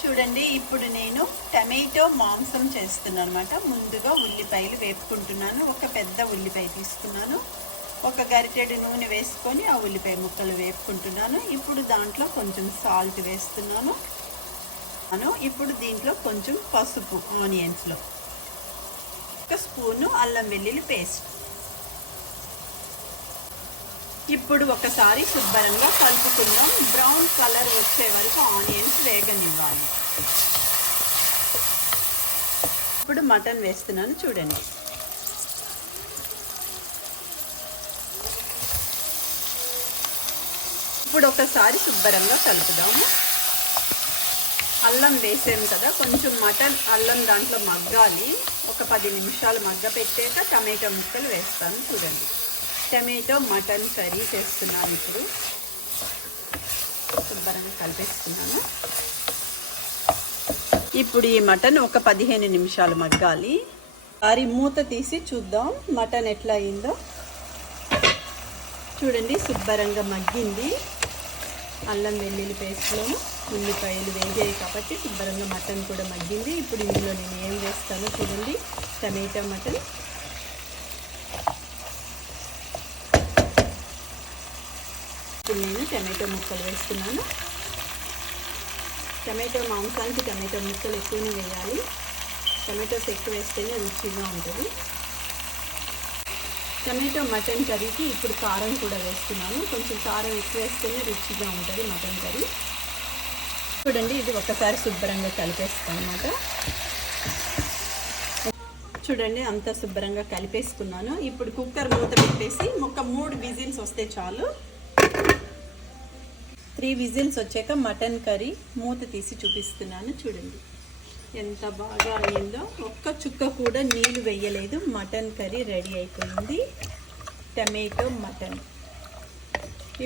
చూడండి, ఇప్పుడు నేను టమాటో మాంసం చేస్తున్నాను అనమాట. ముందుగా ఉల్లిపాయలు వేపుకుంటున్నాను. ఒక పెద్ద ఉల్లిపాయ తీసుకున్నాను. ఒక గరిటెడు నూనె వేసుకొని ఆ ఉల్లిపాయ ముక్కలు వేపుకుంటున్నాను. ఇప్పుడు దాంట్లో కొంచెం సాల్ట్ వేస్తున్నాను. ఇప్పుడు దీంట్లో కొంచెం పసుపు, ఆనియన్స్లో ఒక స్పూను అల్లం వెల్లుల్లి పేస్ట్. ఇప్పుడు ఒకసారి శుభ్రంగా కలుపుకుందాం. బ్రౌన్ కలర్ వచ్చే వరకు ఆనియన్స్ వేగనివ్వాలి. ఇప్పుడు మటన్ వేస్తున్నాను చూడండి. ఇప్పుడు ఒకసారి శుభ్రంగా కలుపుదాము. అల్లం వేసాము కదా, కొంచెం మటన్ అల్లం దాంట్లో మగ్గాలి. ఒక 10 నిమిషాలు మగ్గ పెట్టాక టమాటో ముక్కలు వేస్తాను చూడండి. టమాటో మటన్ కర్రీ చేస్తున్నాను. ఇప్పుడు శుభ్రంగా కలిపేస్తున్నాను. ఇప్పుడు ఈ మటన్ ఒక 15 నిమిషాలు మగ్గాలి. అది మూత తీసి చూద్దాం మటన్ ఎట్లా అయిందో. చూడండి, శుభ్రంగా మగ్గింది. అల్లం వెల్లుల్లి పేస్ట్లో ఉల్లిపాయలు వేగాయి కాబట్టి శుభ్రంగా మటన్ కూడా మగ్గింది. ఇప్పుడు ఇందులో నేను ఏం వేస్తానో చూడండి. టమాటో మటన్, ఇప్పుడు నేను టమాటో ముక్కలు వేస్తున్నాను. టమాటో మాంసానికి టమాటో ముక్కలు ఎక్కువనే వేయాలి. టమాటోస్ ఎక్కువ వేస్తేనే రుచిగా ఉంటుంది. టమాటో మటన్ కర్రీకి ఇప్పుడు కారం కూడా వేస్తున్నాను. కొంచెం కారం ఎక్కువ వేస్తేనే రుచిగా ఉంటుంది మటన్ కర్రీ. చూడండి, ఇది ఒకసారి శుభ్రంగా కలిపేస్తాను అన్నమాట. చూడండి, అంత శుభ్రంగా కలిపేసుకున్నాను. ఇప్పుడు కుక్కర్ మూత పెట్టేసి ఒక 3 విజిల్స్ వస్తే చాలు. 3 విజిల్స్ వచ్చాక మటన్ కర్రీ మూత తీసి చూపిస్తున్నాను. చూడండి ఎంత బాగా అయిందో. ఒక్క చుక్క కూడా నీళ్ళు వేయలేదు. మటన్ కర్రీ రెడీ అయిపోయింది. Tomato mutton.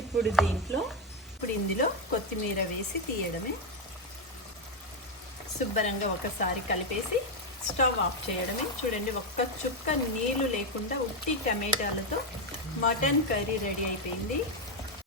ఇప్పుడు ఇందులో కొత్తిమీర వేసి తీయడమే. శుభ్రంగా ఒకసారి కలిపేసి స్టవ్ ఆఫ్ చేయడమే. చూడండి, ఒక్క చుక్క నీళ్ళు లేకుండా ఉట్టి టమాటాలతో మటన్ కర్రీ రెడీ అయిపోయింది.